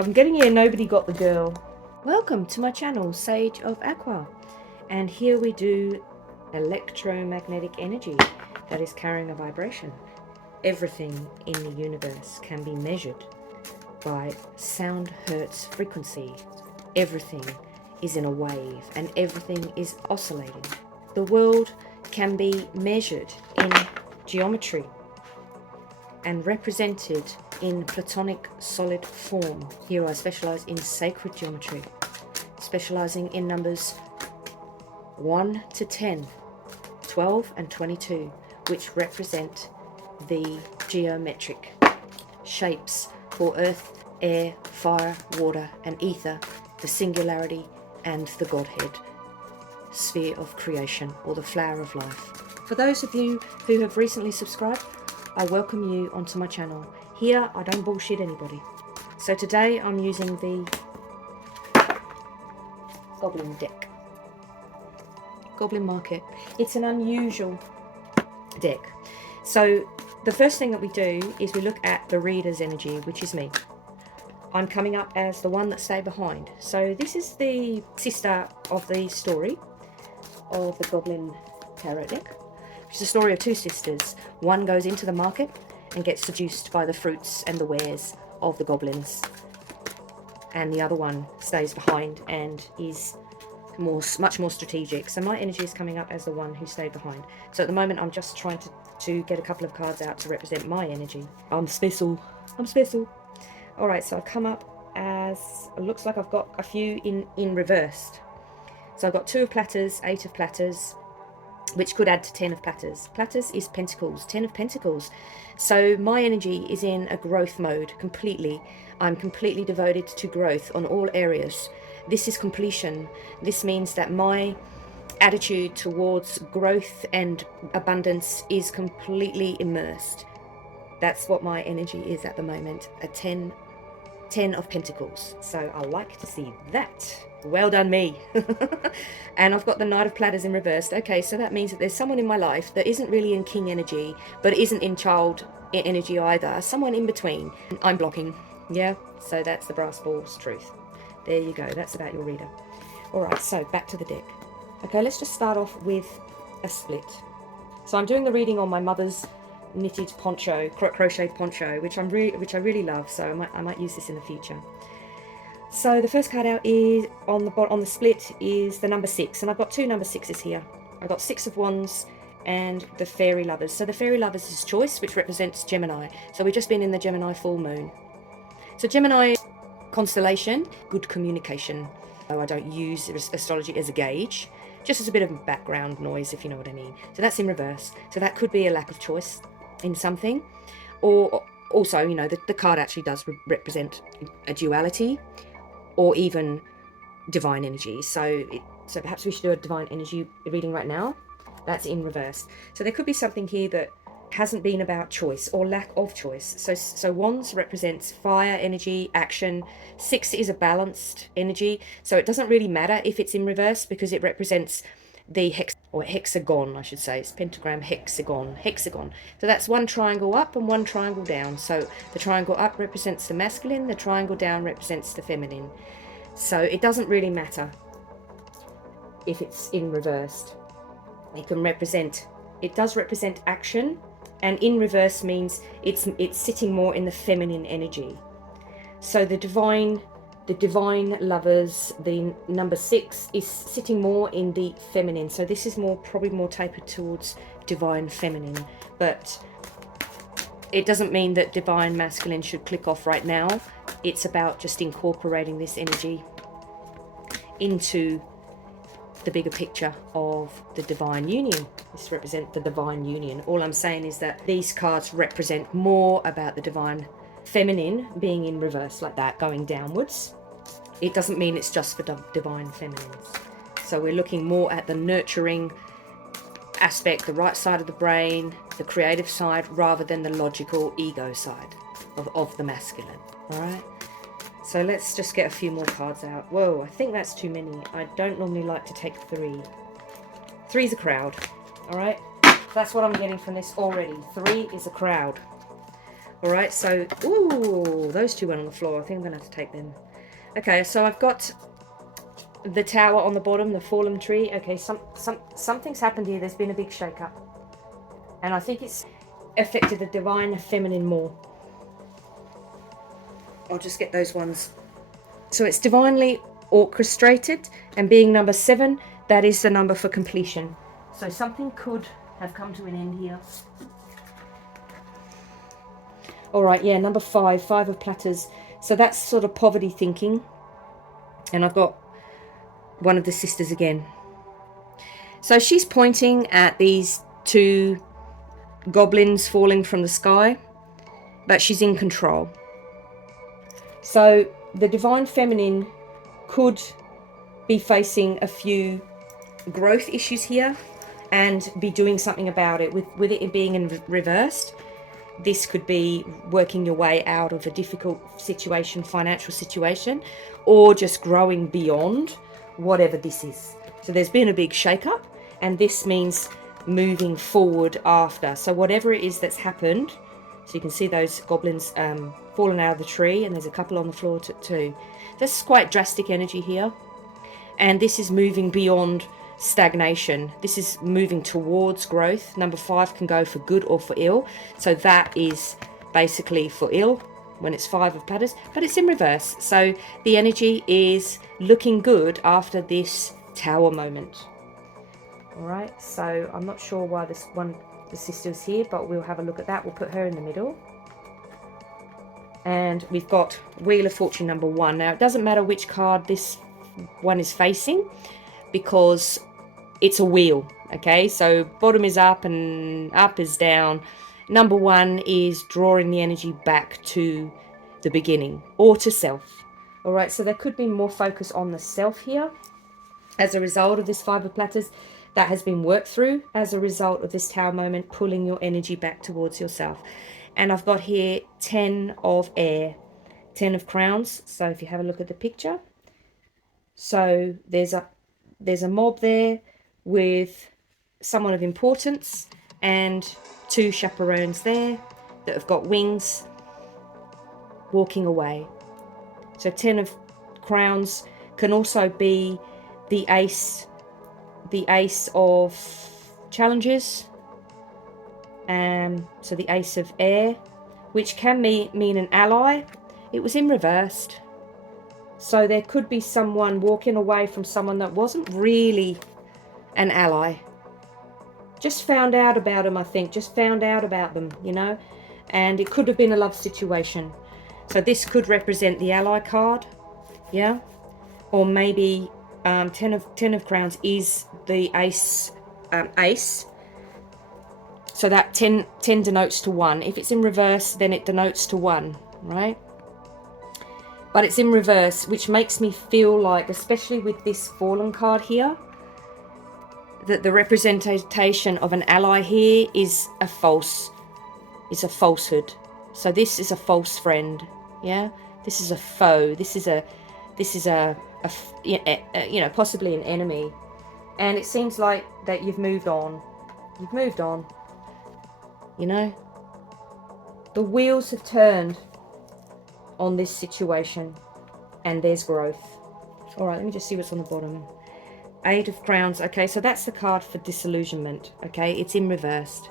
I'm getting here, nobody got the girl. Welcome to my channel, Sage of Aqua. And here we do electromagnetic energy that is carrying a vibration. Everything in the universe can be measured by sound hertz frequency. Everything is in a wave and everything is oscillating. The world can be measured in geometry and represented in platonic solid form. Here I specialize in sacred geometry, specializing in numbers 1 to 10, 12 and 22, which represent the geometric shapes for earth, air, fire, water and ether, the singularity and the Godhead, sphere of creation, or the flower of life. For those of you who have recently subscribed, I welcome you onto my channel. Here I don't bullshit anybody. So today I'm using the Goblin deck. Goblin Market. It's an unusual deck. So the first thing that we do is we look at the reader's energy, which is me. I'm coming up as the one that stayed behind. So this is the sister of the story of the Goblin Tarot deck, which is a story of two sisters. One goes into the market and gets seduced by the fruits and the wares of the goblins, and the other one stays behind and is much more strategic. So my energy is coming up as the one who stayed behind. So at the moment I'm just trying to get a couple of cards out to represent my energy. I'm special. I'm special. Alright, so I've come up as, it looks like I've got a few in reversed. So I've got 2 of platters, 8 of platters, which could add to 10 of platters. Platters is pentacles, 10 of pentacles. So my energy is in a growth mode completely. I'm completely devoted to growth on all areas. This is completion. This means that my attitude towards growth and abundance is completely immersed. That's what my energy is at the moment, a 10 of pentacles. So I like to see that. Well done me. And I've got the Knight of Platters in reversed. Okay, so that means that there's someone in my life that isn't really in king energy, but isn't in child energy either. Someone in between. I'm blocking. Yeah, so that's the brass balls truth. There you go. That's about your reader. Alright, so back to the deck. Okay, let's just start off with a split. So I'm doing the reading on my mother's knitted poncho, crocheted poncho, which I really love, so I might use this in the future. So the first card out is on the split is the number 6, and I've got 2 number 6s here. I've got 6 of Wands and the Fairy Lovers. So the Fairy Lovers is choice, which represents Gemini. So we've just been in the Gemini full moon. So Gemini constellation, good communication. So I don't use astrology as a gauge, just as a bit of background noise, if you know what I mean. So that's in reverse. So that could be a lack of choice in something, or also, you know, the card actually does represent a duality or even divine energy. So perhaps we should do a divine energy reading right now. That's in reverse. So there could be something here that hasn't been about choice or lack of choice. So Wands represents fire energy, action. 6 is a balanced energy, so it doesn't really matter if it's in reverse because it represents the hexagon, I should say. It's pentagram, hexagon. So that's one triangle up and one triangle down. So the triangle up represents the masculine, the triangle down represents the feminine. So it doesn't really matter if it's in reversed. It does represent action, and in reverse means it's sitting more in the feminine energy. So the divine lovers, the number 6 is sitting more in the feminine. So this is probably more tapered towards divine feminine, but it doesn't mean that divine masculine should click off right now. It's about just incorporating this energy into the bigger picture of the divine union. This represents the divine union. All I'm saying is that these cards represent more about the divine feminine being in reverse like that, going downwards. It doesn't mean it's just for divine feminines. So we're looking more at the nurturing aspect, the right side of the brain, the creative side, rather than the logical ego side of the masculine. All right. So let's just get a few more cards out. Whoa, I think that's too many. I don't normally like to take 3. 3's a crowd. All right. That's what I'm getting from this already. 3 is a crowd. All right, so, ooh, those two went on the floor. I think I'm going to have to take them. Okay, so I've got the tower on the bottom, the fallen tree. Okay, something's happened here. There's been a big shake-up. And I think it's affected the divine feminine more. I'll just get those ones. So it's divinely orchestrated, and being number 7, that is the number for completion. So something could have come to an end here. All right, yeah, number 5, 5 of platters. So that's sort of poverty thinking. And I've got one of the sisters again. So she's pointing at these 2 goblins falling from the sky, but she's in control. So the divine feminine could be facing a few growth issues here and be doing something about it. With it being in reversed, this could be working your way out of a difficult situation, financial situation, or just growing beyond whatever this is. So there's been a big shake-up, and this means moving forward after. So whatever it is that's happened, so you can see those goblins falling out of the tree, and there's a couple on the floor too. That's quite drastic energy here. And this is moving beyond stagnation. This is moving towards growth. Number 5 can go for good or for ill. So that is basically for ill when it's 5 of platters, but it's in reverse. So the energy is looking good after this tower moment. All right, so I'm not sure why this one, the sister's here, but we'll have a look at that. We'll put her in the middle. And we've got Wheel of Fortune number 1. Now, it doesn't matter which card this one is facing, because it's a wheel. Okay, so bottom is up and up is down. Number 1 is drawing the energy back to the beginning or to self. All right, so there could be more focus on the self here as a result of this 5 of platters that has been worked through as a result of this tower moment, pulling your energy back towards yourself. And I've got here 10 of air, 10 of crowns. So if you have a look at the picture, so there's a mob there with someone of importance and 2 chaperones there that have got wings walking away. So 10 of crowns can also be the ace of challenges. So the ace of air, which can mean an ally. It was in reversed. So there could be someone walking away from someone that wasn't really an ally. Just found out about them, I think. Just found out about them, you know. And it could have been a love situation. So this could represent the ally card. Yeah. Or maybe 10 of crowns is the ace. So that 10 denotes to 1. If it's in reverse, then it denotes to 1, right? But it's in reverse, which makes me feel like, especially with this fallen card here, that the representation of an ally here is a falsehood. So this is a false friend, yeah? This is a foe. This is a you know, possibly an enemy. And it seems like that you've moved on. You've moved on. You know? The wheels have turned on this situation, and there's growth. All right, let me just see what's on the bottom. 8 of crowns. Okay, so that's the card for disillusionment. Okay, it's in reversed.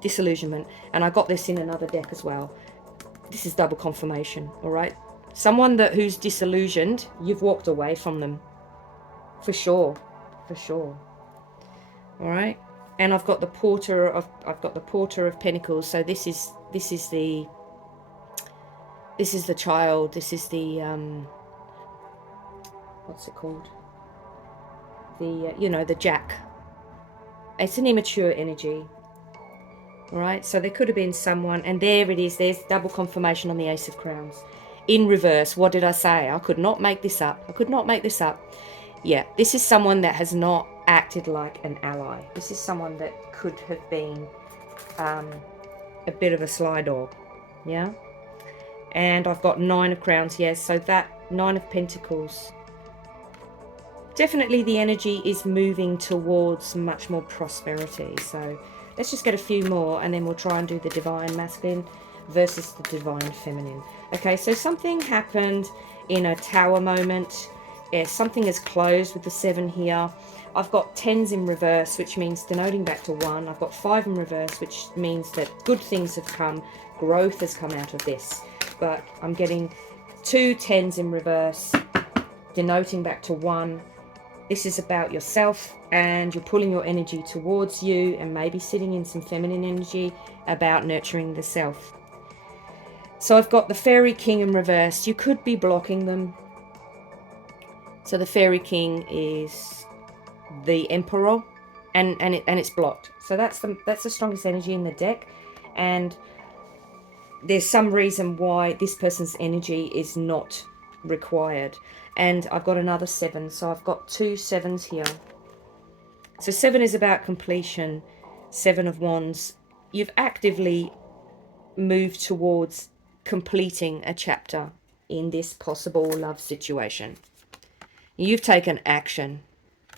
Disillusionment. And I got this in another deck as well. This is double confirmation. All right, someone who's disillusioned, you've walked away from them for sure. All right, and I've got the Porter of Pentacles. So this is the child. This is the what's it called? The you know, the Jack. It's an immature energy. All right, so there could have been someone, and there it is. There's double confirmation on the Ace of Crowns in reverse. What did I say? I could not make this up. Yeah, this is someone that has not acted like an ally. This is someone that could have been a bit of a sly dog. Yeah. And I've got 9 of crowns, yes. So that 9 of pentacles. Definitely the energy is moving towards much more prosperity. So let's just get a few more, and then we'll try and do the divine masculine. versus the divine feminine. Okay, so something happened in a tower moment. Yeah, something is closed with the 7 here. I've got 10s in reverse, which means denoting back to 1. I've got 5 in reverse, which means that good things have come, growth has come out of this. But I'm getting 2 10s in reverse, denoting back to 1. This is about yourself, and you're pulling your energy towards you, and maybe sitting in some feminine energy about nurturing the self. So I've got the Fairy King in reverse. You could be blocking them. So the Fairy King is the Emperor, and it's blocked. So that's the strongest energy in the deck, and there's some reason why this person's energy is not required. And I've got another 7, so I've got 2 7s here. So 7 is about completion. 7 of Wands. You've actively moved towards completing a chapter in this possible love situation. You've taken action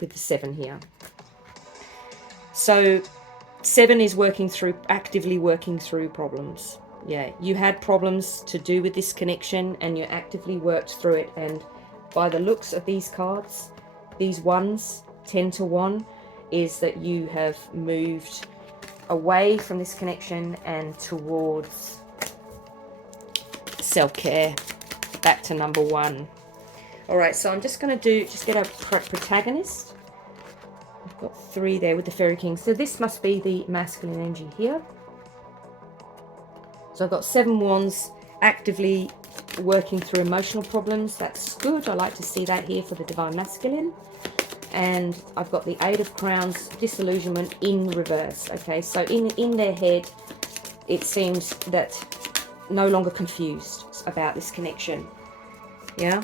with the 7 here. So 7 is actively working through problems. Yeah, you had problems to do with this connection, and you actively worked through it. And by the looks of these cards, these ones, 10 to 1, is that you have moved away from this connection and towards self-care, back to number 1. All right, so I'm just going to get a protagonist. I've got 3 there with the Fairy King. So this must be the masculine energy here. So I've got 7 Wands actively working through emotional problems. That's good. I like to see that here for the divine masculine. And I've got the 8 of Crowns, disillusionment in reverse. Okay, so in their head, it seems that no longer confused about this connection. Yeah.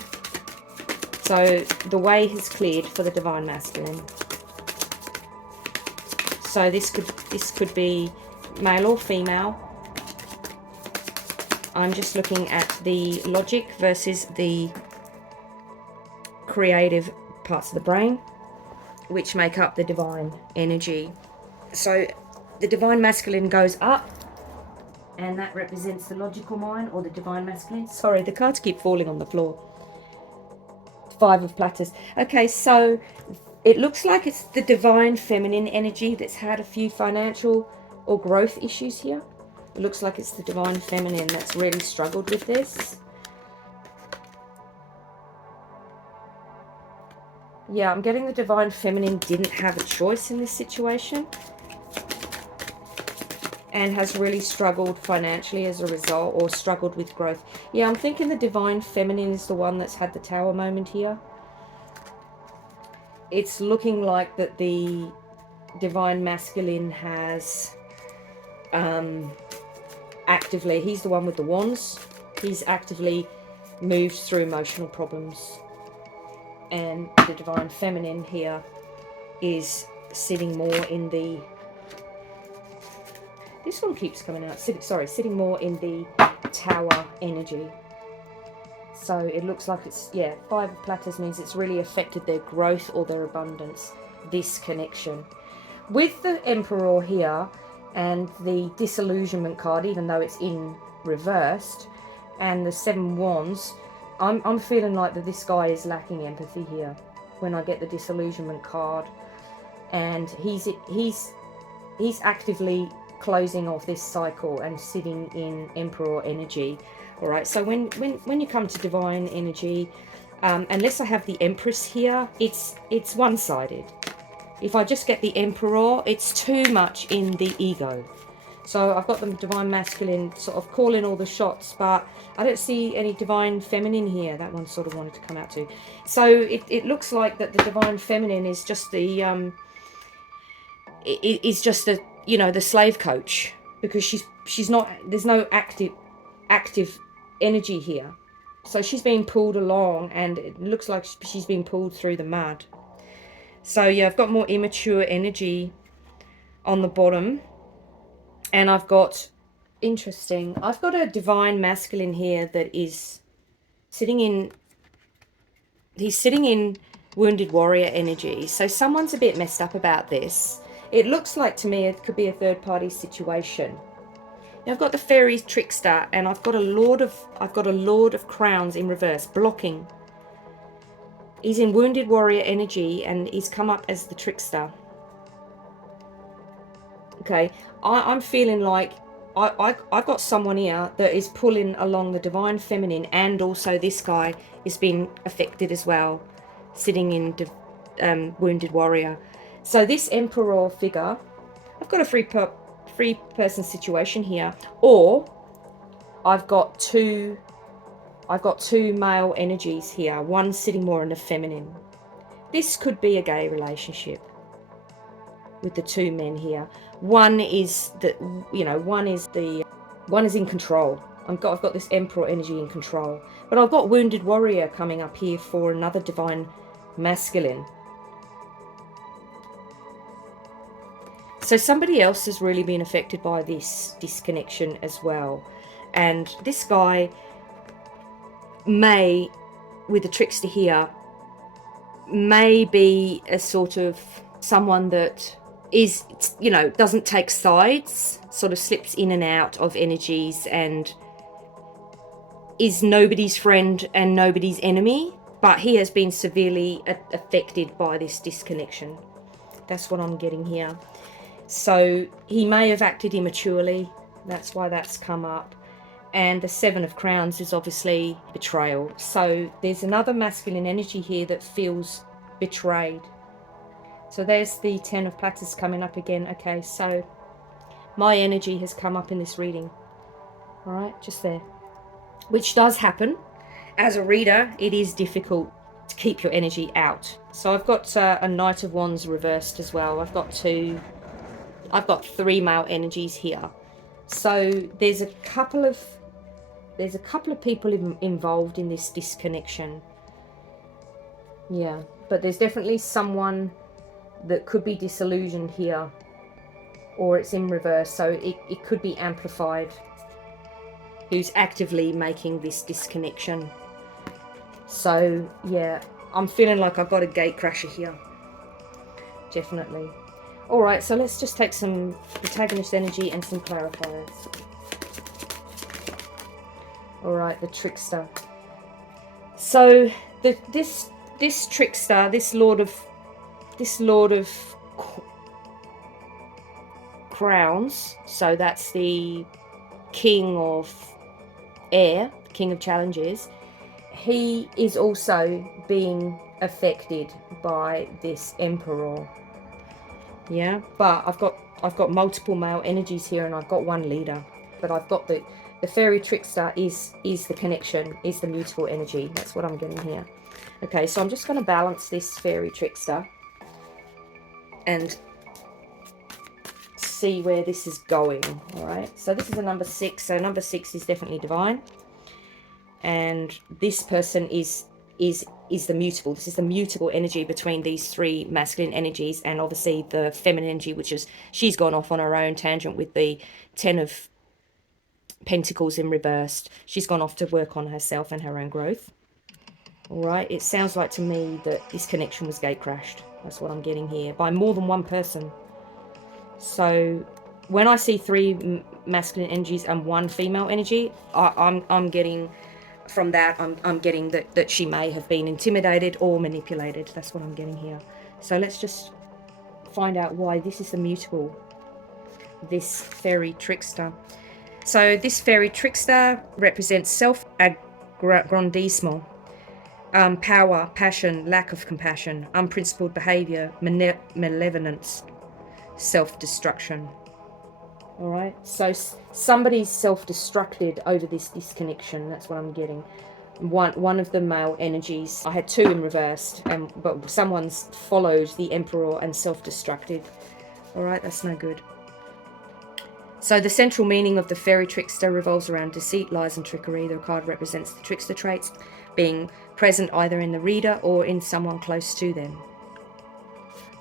So the way has cleared for the divine masculine. So this could be male or female. I'm just looking at the logic versus the creative parts of the brain, which make up the divine energy. So the divine masculine goes up, and that represents the logical mind, or the divine masculine. Sorry, the cards keep falling on the floor. 5 of platters. Okay, so it looks like it's the divine feminine energy that's had a few financial or growth issues here. It looks like it's the divine feminine that's really struggled with this. Yeah, I'm getting the divine feminine didn't have a choice in this situation and has really struggled financially as a result, or struggled with growth. Yeah, I'm thinking the divine feminine is the one that's had the tower moment here. It's looking like that the divine masculine has actively, he's the one with the wands, he's actively moved through emotional problems, and the divine feminine here is sitting more in the, this one keeps coming out, sitting more in the tower energy. So it looks like it's, yeah, 5 of platters means it's really affected their growth or their abundance, this connection. With the Emperor here and the disillusionment card, even though it's in reversed, and the 7 Wands, I'm feeling like that this guy is lacking empathy here when I get the disillusionment card, and he's actively closing off this cycle and sitting in Emperor energy. All right, so when you come to divine energy, unless I have the Empress here, it's one-sided. If I just get the Emperor, it's too much in the ego. So I've got the divine masculine sort of calling all the shots, but I don't see any divine feminine here. That one sort of wanted to come out too. So it looks like that the divine feminine is just the you know, the slave coach, because she's not, there's no active energy here. So she's being pulled along, and it looks like she's being pulled through the mud. So yeah, I've got more immature energy on the bottom, and I've got, interesting, I've got a divine masculine here that is sitting in, he's sitting in wounded warrior energy. So someone's a bit messed up about this. It looks like to me it could be a third party situation. Now I've got the fairy trickster, and I've got a lord of crowns in reverse, blocking. He's in wounded warrior energy, and he's come up as the trickster. Okay, I'm feeling like I've got someone here that is pulling along the divine feminine, and also this guy is being affected as well, sitting in wounded warrior. So this emperor figure, I've got a free person situation here, or I've got two male energies here, one sitting more in the feminine. This could be a gay relationship with the two men here. One is one is in control. I've got this emperor energy in control, but I've got wounded warrior coming up here for another divine masculine. So somebody else has really been affected by this disconnection as well, and this guy may, with the trickster here, may be a sort of someone that is, doesn't take sides, sort of slips in and out of energies, and is nobody's friend and nobody's enemy, but he has been severely affected by this disconnection. That's what I'm getting here. So he may have acted immaturely. That's why that's come up. And the Seven of Crowns is obviously betrayal. So there's another masculine energy here that feels betrayed. So there's the Ten of Platters coming up again. Okay, so my energy has come up in this reading. All right, just there. Which does happen. As a reader, it is difficult to keep your energy out. So I've got a Knight of Wands reversed as well. I've got three male energies here. So there's a couple of people involved in this disconnection. Yeah, but there's definitely someone that could be disillusioned here, or it's in reverse, so it could be amplified, who's actively making this disconnection. So yeah, I'm feeling like I've got a gate crasher here, definitely. All right, so let's just take some protagonist energy and some clarifiers. All right, the trickster. So this trickster, this lord of crowns, so that's the king of air, king of challenges, he is also being affected by this emperor. Yeah, but I've got multiple male energies here, and I've got one leader, but I've got the fairy trickster is the connection, is the mutable energy. That's what I'm getting here. Okay, so I'm just going to balance this fairy trickster and see where this is going. All right, so this is a number 6, so number 6 is definitely divine, and this person is the mutable. This is the mutable energy between these three masculine energies, and obviously the feminine energy, which is, she's gone off on her own tangent with the 10 of Pentacles in reversed. She's gone off to work on herself and her own growth. All right, it sounds like to me that this connection was gate crashed. That's what I'm getting here, by more than one person. So when I see 3 masculine energies and 1 female energy, I'm getting from that, I'm getting that she may have been intimidated or manipulated. That's what I'm getting here. So let's just find out why this is the mutable, this fairy trickster. So this fairy trickster represents self-aggrandisement, power, passion, lack of compassion, unprincipled behavior, malevolence, self-destruction. All right, so somebody's self-destructed over this disconnection. That's what I'm getting. One of the male energies, I had 2 in reversed, but someone's followed the emperor and self-destructed. All right, that's no good. So the central meaning of the fairy trickster revolves around deceit, lies, and trickery. The card represents the trickster traits being present either in the reader or in someone close to them.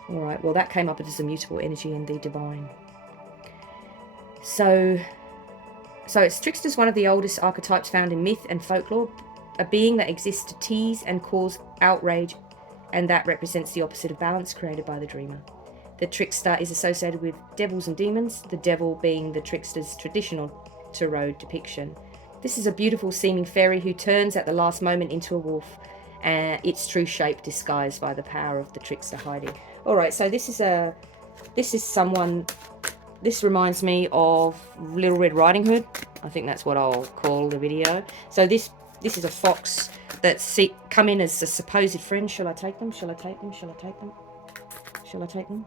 All right, well, that came up as a mutable energy in the divine. So it's trickster is one of the oldest archetypes found in myth and folklore, a being that exists to tease and cause outrage, and that represents the opposite of balance created by the dreamer. The trickster is associated with devils and demons, the devil being the trickster's traditional tarot depiction. This is a beautiful seeming fairy who turns at the last moment into a wolf, and its true shape disguised by the power of the trickster hiding. All right, so this is someone. This reminds me of Little Red Riding Hood. I think that's what I'll call the video. So this is a fox that's come in as a supposed friend. Shall I take them? Shall I take them? Shall I take them? Shall I take them?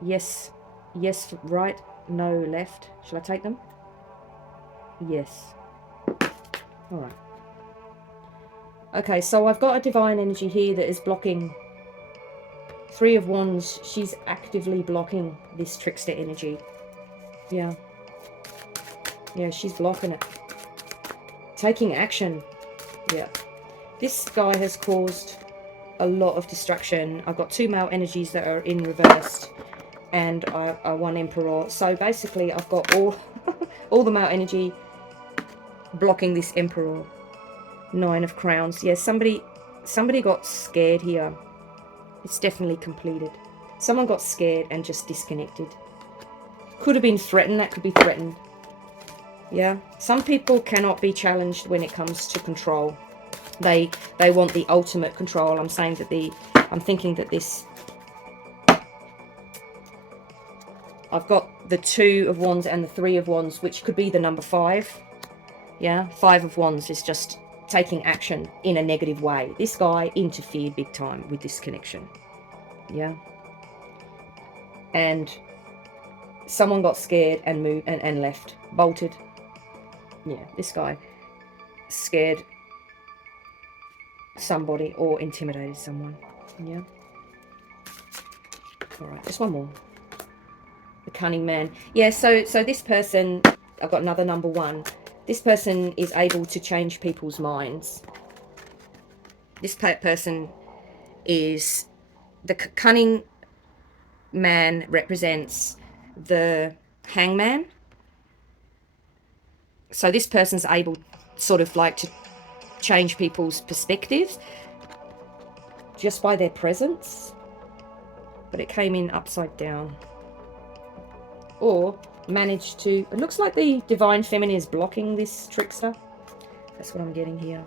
Yes. Yes, right. No, left. Shall I take them? Yes. All right. Okay, so I've got a divine energy here that is blocking. Three of Wands. She's actively blocking this trickster energy. Yeah. Yeah, she's blocking it. Taking action. Yeah. This guy has caused a lot of distraction. I've got two male energies that are in reversed, and one emperor. So basically I've got all the male energy blocking this emperor. 9 of Crowns. Yeah, somebody got scared here. It's definitely completed. Someone got scared and just disconnected. Could have been threatened. That could be threatened. Yeah. Some people cannot be challenged when it comes to control. They want the ultimate control. I'm thinking that this. I've got the 2 of Wands and the 3 of Wands, which could be the number 5. Yeah. 5 of Wands is just taking action in a negative way. This guy interfered big time with this connection. Yeah. And someone got scared and moved and left. Bolted. Yeah, this guy scared somebody or intimidated someone. Yeah. All right, just one more. The cunning man. Yeah, so this person, I've got another number 1. This person is able to change people's minds. This person is the cunning man, represents the hangman. So this person's able sort of like to change people's perspectives just by their presence. But it came in upside down. Or managed to... It looks like the divine feminine is blocking this trickster. That's what I'm getting here.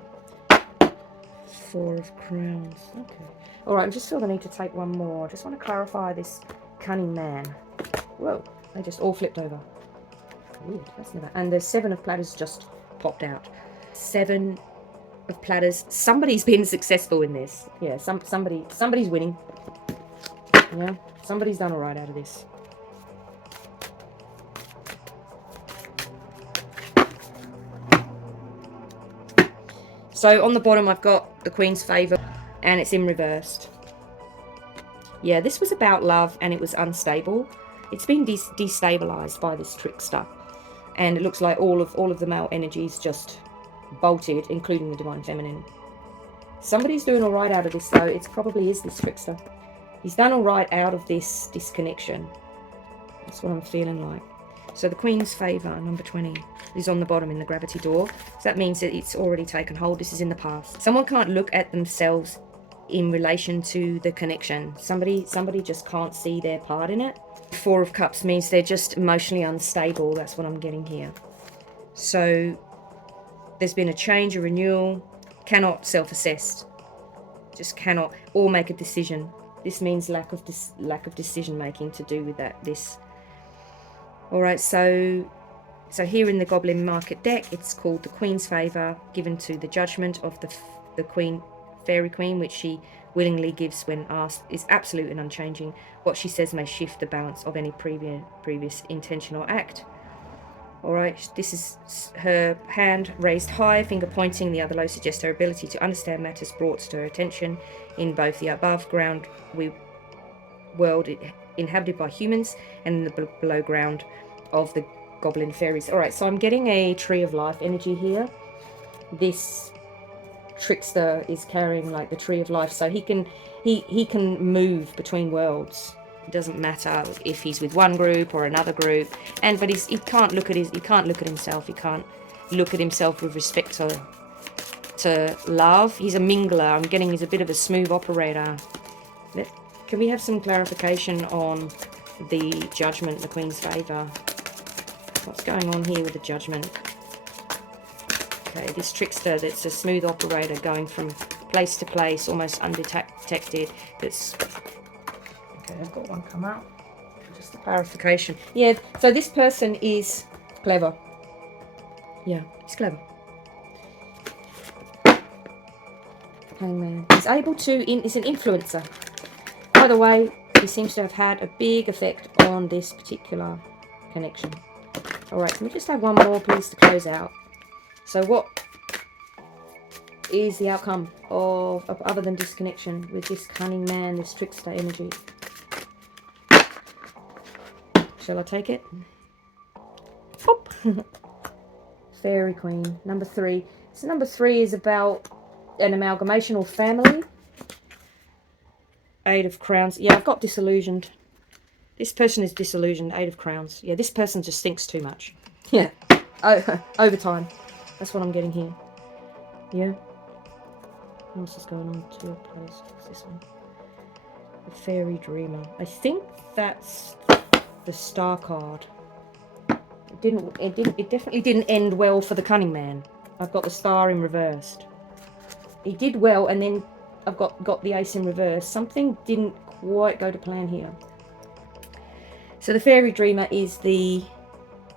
4 of Crowns. Okay. All right, I'm just feeling the need to take one more. I just want to clarify this cunning man. Whoa, they just all flipped over. Weird, that's never... And the 7 of Platters just popped out. 7 of Platters. Somebody's been successful in this. Yeah, somebody's winning. Yeah, somebody's done all right out of this. So on the bottom I've got the Queen's Favour, and it's in reversed. Yeah, this was about love and it was unstable. It's been destabilized by this trickster. And it looks like all of the male energies just bolted, including the divine feminine. Somebody's doing all right out of this though. It probably is this trickster. He's done all right out of this disconnection. That's what I'm feeling like. So the Queen's Favour, number 20, is on the bottom in the gravity door. So that means that it's already taken hold. This is in the past. Someone can't look at themselves in relation to the connection. Somebody just can't see their part in it. 4 of Cups means they're just emotionally unstable. That's what I'm getting here. So there's been a change, a renewal. Cannot self-assess. Just cannot. Or make a decision. This means lack of decision making to do with this. All right, so here in the Goblin Market deck, it's called the Queen's Favour, given to the judgment of the Queen, Fairy Queen, which she willingly gives when asked, is absolute and unchanging. What she says may shift the balance of any previous intention or act. All right, this is her hand raised high, finger pointing, the other low, suggests her ability to understand matters brought to her attention in both the above ground world inhabited by humans and in the below ground of the goblin fairies. All right, so I'm getting a Tree of Life energy here. This trickster is carrying like the Tree of Life, so he can move between worlds. It doesn't matter if he's with one group or another group, but he can't look at himself. He can't look at himself with respect to love. He's a mingler. I'm getting he's a bit of a smooth operator. Can we have some clarification on the Judgment, the Queen's favour? What's going on here with the Judgment? Okay, this trickster that's a smooth operator going from place to place, almost undetected. That's... Okay, I've got one come out. Just a clarification. Yeah, so this person is clever. Yeah, he's clever. Hangman. He's able to... He's an influencer. By the way, he seems to have had a big effect on this particular connection. Alright, can we just have one more, please, to close out? So what is the outcome of other than disconnection with this cunning man, this trickster energy? Shall I take it? Pop! Fairy Queen, number 3. So number 3 is about an amalgamation or family. 8 of Crowns. Yeah, I've got disillusioned. This person is disillusioned. 8 of Crowns. Yeah, this person just thinks too much. Yeah. Oh, over time. That's what I'm getting here. Yeah. What else is going on? 2 of Crows. What's this one? The Fairy Dreamer. I think that's the Star card. It definitely didn't end well for the Cunning Man. I've got the Star in reversed. He did well, and then I've got the Ace in reverse. Something didn't quite go to plan here. So the Fairy Dreamer is the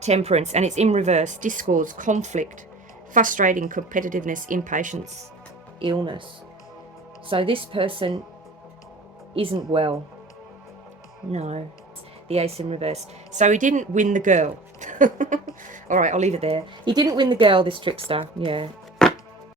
Temperance, and it's in reverse. Discords, conflict, frustrating, competitiveness, impatience, illness. So this person isn't well. No. The Ace in reverse. So he didn't win the girl. Alright, I'll leave it there. He didn't win the girl, this trickster. Yeah.